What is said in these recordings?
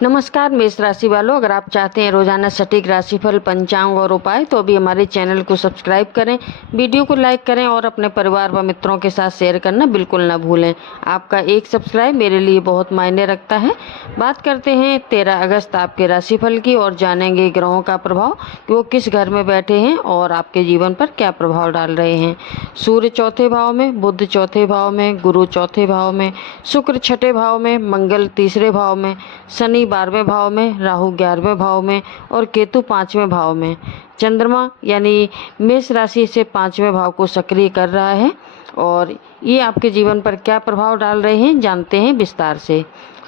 नमस्कार मेष राशि वालों, अगर आप चाहते हैं रोजाना सटीक राशिफल, पंचांग और उपाय तो अभी हमारे चैनल को सब्सक्राइब करें, वीडियो को लाइक करें और अपने परिवार व मित्रों के साथ शेयर करना बिल्कुल ना भूलें। आपका एक सब्सक्राइब मेरे लिए बहुत मायने रखता है। बात करते हैं 13 अगस्त आपके राशिफल की और जानेंगे ग्रहों का प्रभाव कि वो किस घर में बैठे हैं और आपके जीवन पर क्या प्रभाव डाल रहे हैं। सूर्य चौथे भाव में, बुध चौथे भाव में, गुरु चौथे भाव में, शुक्र छठे भाव में, मंगल तीसरे भाव में, शनि 12वें भाव में, राहु 11वें भाव में और केतु 5वें भाव में। चंद्रमा यानी मेष राशि से 5वें भाव को सक्रिय कर रहा है और ये आपके जीवन पर क्या प्रभाव डाल रहे हैं जानते हैं विस्तार से।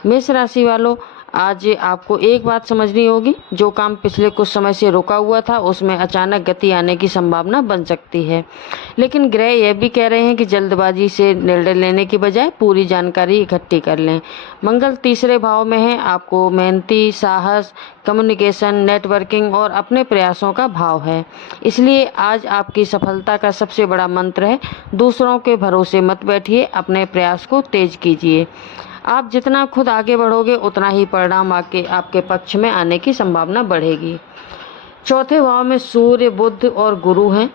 मेष राशि वालों, आज आपको एक बात समझनी होगी, जो काम पिछले कुछ समय से रुका हुआ था उसमें अचानक गति आने की संभावना बन सकती है। लेकिन ग्रह यह भी कह रहे हैं कि जल्दबाजी से निर्णय लेने की बजाय पूरी जानकारी इकट्ठी कर लें। मंगल तीसरे भाव में है, आपको मेहनती, साहस, कम्युनिकेशन, नेटवर्किंग और अपने प्रयासों का भाव है। इसलिए आज आपकी सफलता का सबसे बड़ा मंत्र है, दूसरों के भरोसे मत बैठिए, अपने प्रयास को तेज कीजिए। आप जितना खुद आगे बढ़ोगे उतना ही परिणाम आपके पक्ष में आने की संभावना बढ़ेगी। चौथे भाव में सूर्य, बुध और गुरु हैं।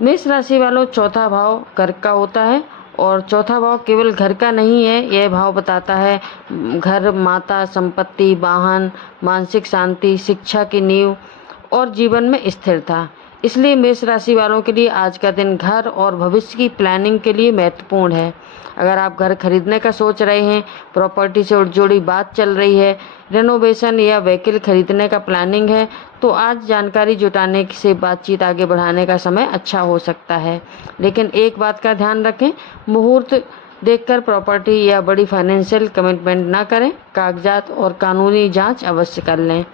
मेष राशि वालों, चौथा भाव घर का होता है और चौथा भाव केवल घर का नहीं है, यह भाव बताता है घर, माता, संपत्ति, वाहन, मानसिक शांति, शिक्षा की नींव और जीवन में स्थिरता। इसलिए मेष राशि वालों के लिए आज का दिन घर और भविष्य की प्लानिंग के लिए महत्वपूर्ण है। अगर आप घर खरीदने का सोच रहे हैं, प्रॉपर्टी से जुड़ी बात चल रही है, रेनोवेशन या व्हीकल खरीदने का प्लानिंग है, तो आज जानकारी जुटाने से बातचीत आगे बढ़ाने का समय अच्छा हो सकता है। लेकिन एक बात का ध्यान रखें, मुहूर्त देखकर प्रॉपर्टी या बड़ी फाइनेंशियल कमिटमेंट ना करें। कागजात और कानूनी जांच अवश्य कर लें।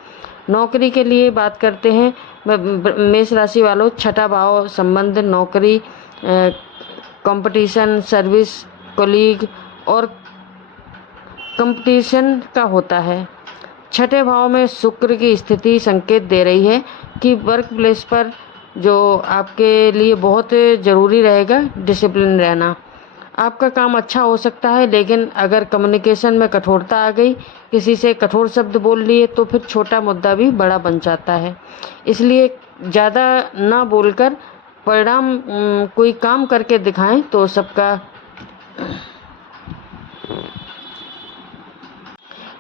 नौकरी के लिए बात करते हैं मेष राशि वालों, छठा भाव संबंध, नौकरी, कंपटीशन, सर्विस, कोलीग और कंपटीशन का होता है। छठे भाव में शुक्र की स्थिति संकेत दे रही है कि वर्क प्लेस पर जो आपके लिए बहुत ज़रूरी रहेगा डिसिप्लिन रहना। आपका काम अच्छा हो सकता है, लेकिन अगर कम्युनिकेशन में कठोरता आ गई, किसी से कठोर शब्द बोल लिए, तो फिर छोटा मुद्दा भी बड़ा बन जाता है। इसलिए ज़्यादा ना बोलकर परिणाम कोई काम करके दिखाएं तो सबका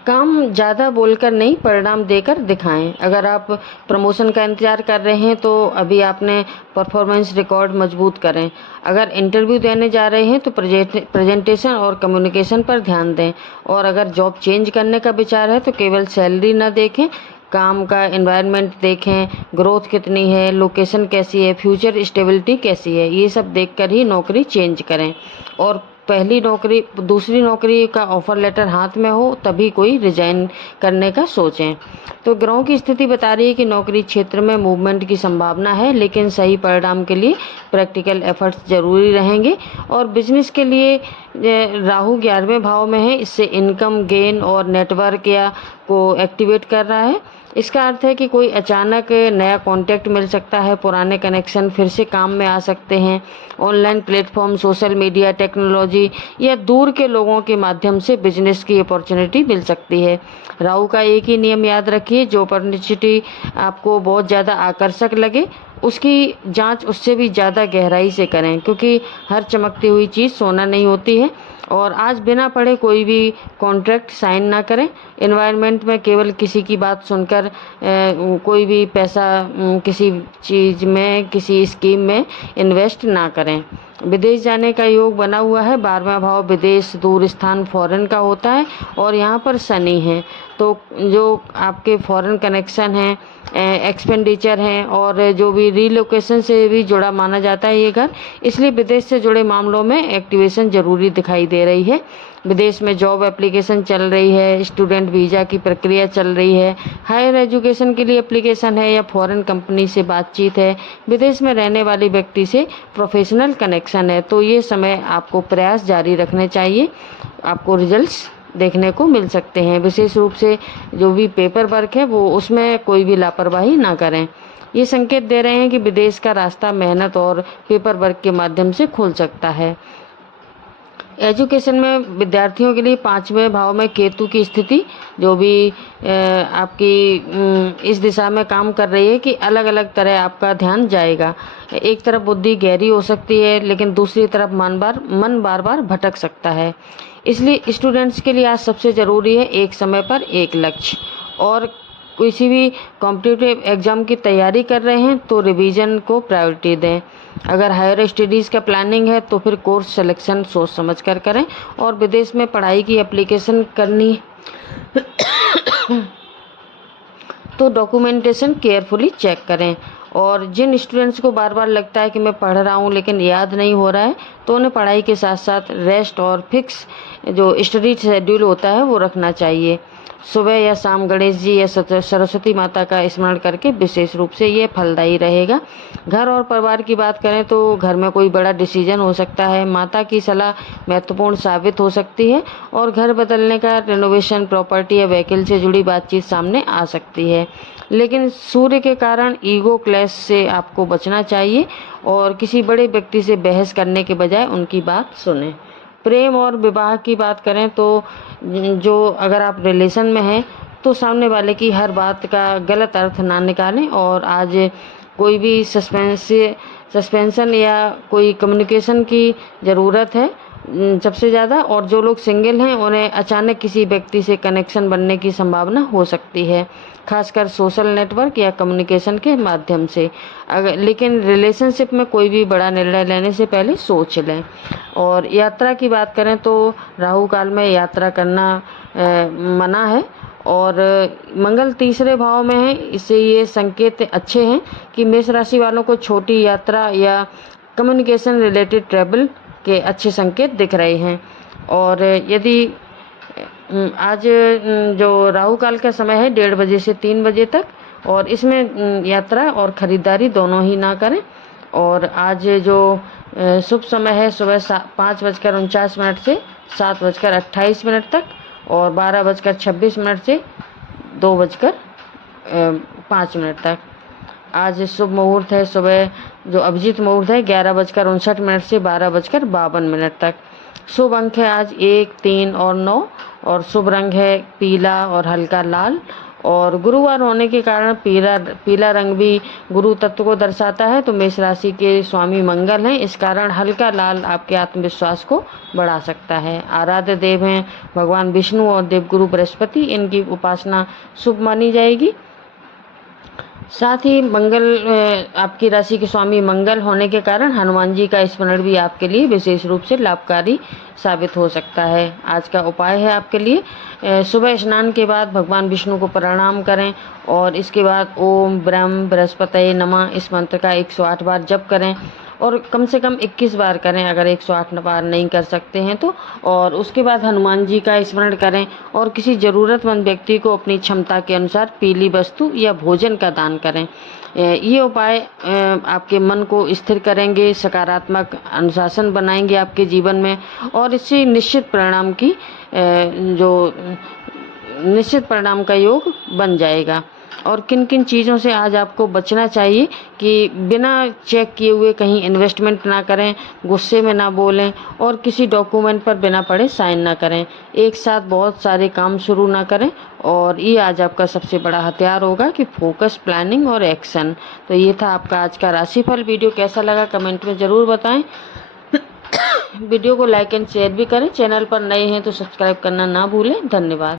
काम ज़्यादा बोलकर नहीं, परिणाम देकर दिखाएं। अगर आप प्रमोशन का इंतज़ार कर रहे हैं तो अभी आपने परफॉर्मेंस रिकॉर्ड मजबूत करें। अगर इंटरव्यू देने जा रहे हैं तो प्रेजेंटेशन और कम्युनिकेशन पर ध्यान दें। और अगर जॉब चेंज करने का विचार है तो केवल सैलरी ना देखें, काम का एनवायरनमेंट देखें, ग्रोथ कितनी है, लोकेशन कैसी है, फ्यूचर स्टेबिलिटी कैसी है, ये सब देखकर ही नौकरी चेंज करें। और दूसरी नौकरी का ऑफर लेटर हाथ में हो तभी कोई रिजाइन करने का सोचें। तो ग्रहों की स्थिति बता रही है कि नौकरी क्षेत्र में मूवमेंट की संभावना है, लेकिन सही परिणाम के लिए प्रैक्टिकल एफर्ट्स जरूरी रहेंगे। और बिजनेस के लिए राहु 11वें भाव में है, इससे इनकम गेन और नेटवर्क को एक्टिवेट कर रहा है। इसका अर्थ है कि कोई अचानक नया कॉन्टैक्ट मिल सकता है, पुराने कनेक्शन फिर से काम में आ सकते हैं। Online platform, social media, technology या दूर के लोगों के माध्यम से बिजनेस की अपॉर्चुनिटी मिल सकती है। राहु का एक ही नियम याद रखिए, जो अपॉर्चुनिटी आपको बहुत ज़्यादा आकर्षक लगे उसकी जांच उससे भी ज़्यादा गहराई से करें, क्योंकि हर चमकती हुई चीज़ सोना नहीं होती है। और आज बिना पढ़े कोई भी कॉन्ट्रैक्ट साइन ना करें। एनवायरनमेंट में केवल किसी की बात सुनकर कोई भी पैसा किसी चीज़ में, किसी स्कीम में इन्वेस्ट ना करें। विदेश जाने का योग बना हुआ है, 12वां भाव विदेश, दूर स्थान, फॉरेन का होता है और यहाँ पर शनि है। तो जो आपके फॉरेन कनेक्शन हैं, एक्सपेंडिचर हैं और जो भी रीलोकेशन से भी जुड़ा माना जाता है ये घर, इसलिए विदेश से जुड़े मामलों में एक्टिवेशन जरूरी दिखाई दे रही है। विदेश में जॉब एप्लीकेशन चल रही है, स्टूडेंट वीज़ा की प्रक्रिया चल रही है, हायर एजुकेशन के लिए एप्लीकेशन है या फॉरेन कंपनी से बातचीत है, विदेश में रहने वाले व्यक्ति से प्रोफेशनल कनेक्शन है। तो ये समय आपको प्रयास जारी रखने चाहिए, आपको रिजल्ट्स देखने को मिल सकते हैं। विशेष रूप से जो भी पेपर वर्क है वो उसमें कोई भी लापरवाही ना करें। ये संकेत दे रहे हैं कि विदेश का रास्ता मेहनत और पेपर वर्क के माध्यम से खुल सकता है। एजुकेशन में विद्यार्थियों के लिए 5वें भाव में केतु की स्थिति जो भी आपकी इस दिशा में काम कर रही है कि अलग अलग तरह आपका ध्यान जाएगा। एक तरफ बुद्धि गहरी हो सकती है, लेकिन दूसरी तरफ मन बार बार भटक सकता है। इसलिए स्टूडेंट्स के लिए आज सबसे ज़रूरी है एक समय पर एक लक्ष्य। और किसी भी कॉम्पिटिटिव एग्ज़ाम की तैयारी कर रहे हैं तो रिवीजन को प्रायोरिटी दें। अगर हायर स्टडीज़ का प्लानिंग है तो फिर कोर्स सिलेक्शन सोच समझ कर करें। और विदेश में पढ़ाई की एप्लीकेशन करनी तो डॉक्यूमेंटेशन केयरफुली चेक करें। और जिन स्टूडेंट्स को बार बार लगता है कि मैं पढ़ रहा हूँ लेकिन याद नहीं हो रहा है, तो उन्हें पढ़ाई के साथ साथ रेस्ट और फिक्स जो स्टडी शेड्यूल होता है वो रखना चाहिए। सुबह या शाम गणेश जी या सरस्वती माता का स्मरण करके विशेष रूप से ये फलदायी रहेगा। घर और परिवार की बात करें तो घर में कोई बड़ा डिसीजन हो सकता है, माता की सलाह महत्वपूर्ण साबित हो सकती है और घर बदलने का, रेनोवेशन, प्रॉपर्टी या व्हीकल से जुड़ी बातचीत सामने आ सकती है। लेकिन सूर्य के कारण ईगो क्लैश से आपको बचना चाहिए और किसी बड़े व्यक्ति से बहस करने के बजाय उनकी बात सुनें। प्रेम और विवाह की बात करें तो जो अगर आप रिलेशन में हैं तो सामने वाले की हर बात का गलत अर्थ ना निकालें। और आज कोई भी सस्पेंशन या कोई कम्युनिकेशन की ज़रूरत है सबसे ज़्यादा। और जो लोग सिंगल हैं उन्हें अचानक किसी व्यक्ति से कनेक्शन बनने की संभावना हो सकती है, खासकर सोशल नेटवर्क या कम्युनिकेशन के माध्यम से। लेकिन रिलेशनशिप में कोई भी बड़ा निर्णय लेने से पहले सोच लें। और यात्रा की बात करें तो राहु काल में यात्रा करना मना है और मंगल तीसरे भाव में है, इससे ये संकेत अच्छे हैं कि मेष राशि वालों को छोटी यात्रा या कम्युनिकेशन रिलेटेड ट्रैवल के अच्छे संकेत दिख रहे हैं। और यदि आज जो राहु काल का समय है 1:30 बजे से 3 बजे तक, और इसमें यात्रा और ख़रीदारी दोनों ही ना करें। और आज जो शुभ समय है सुबह 5:49 से 7:28 तक और 12:26 से 2:05 तक। आज शुभ मुहूर्त है सुबह जो अभिजीत मुहूर्त है 11:59 से 12:52 तक। शुभ अंक है आज 1, 3 और 9 और शुभ रंग है पीला और हल्का लाल। और गुरुवार होने के कारण पीला रंग भी गुरु तत्व को दर्शाता है, तो मेष राशि के स्वामी मंगल हैं, इस कारण हल्का लाल आपके आत्मविश्वास को बढ़ा सकता है। आराध्य देव हैं भगवान विष्णु और देवगुरु बृहस्पति, इनकी उपासना शुभ मानी जाएगी। साथ ही मंगल आपकी राशि के स्वामी मंगल होने के कारण हनुमान जी का स्मरण भी आपके लिए विशेष रूप से लाभकारी साबित हो सकता है। आज का उपाय है आपके लिए सुबह स्नान के बाद भगवान विष्णु को प्रणाम करें और इसके बाद ओम ब्रह्म बृहस्पतये नमः इस मंत्र का 108 बार जप करें और कम से कम 21 बार करें अगर 108 बार नहीं कर सकते हैं तो। और उसके बाद हनुमान जी का स्मरण करें और किसी ज़रूरतमंद व्यक्ति को अपनी क्षमता के अनुसार पीली वस्तु या भोजन का दान करें। ये उपाय आपके मन को स्थिर करेंगे, सकारात्मक अनुशासन बनाएंगे आपके जीवन में और इससे निश्चित परिणाम का योग बन जाएगा। और किन किन चीज़ों से आज आपको बचना चाहिए कि बिना चेक किए हुए कहीं इन्वेस्टमेंट ना करें, गुस्से में ना बोलें और किसी डॉक्यूमेंट पर बिना पढ़े साइन ना करें, एक साथ बहुत सारे काम शुरू ना करें। और ये आज आपका सबसे बड़ा हथियार होगा कि फोकस, प्लानिंग और एक्शन। तो ये था आपका आज का राशिफल। वीडियो कैसा लगा कमेंट में ज़रूर बताएं। वीडियो को लाइक एंड शेयर भी करें। चैनल पर नए हैं तो सब्सक्राइब करना ना भूलें। धन्यवाद।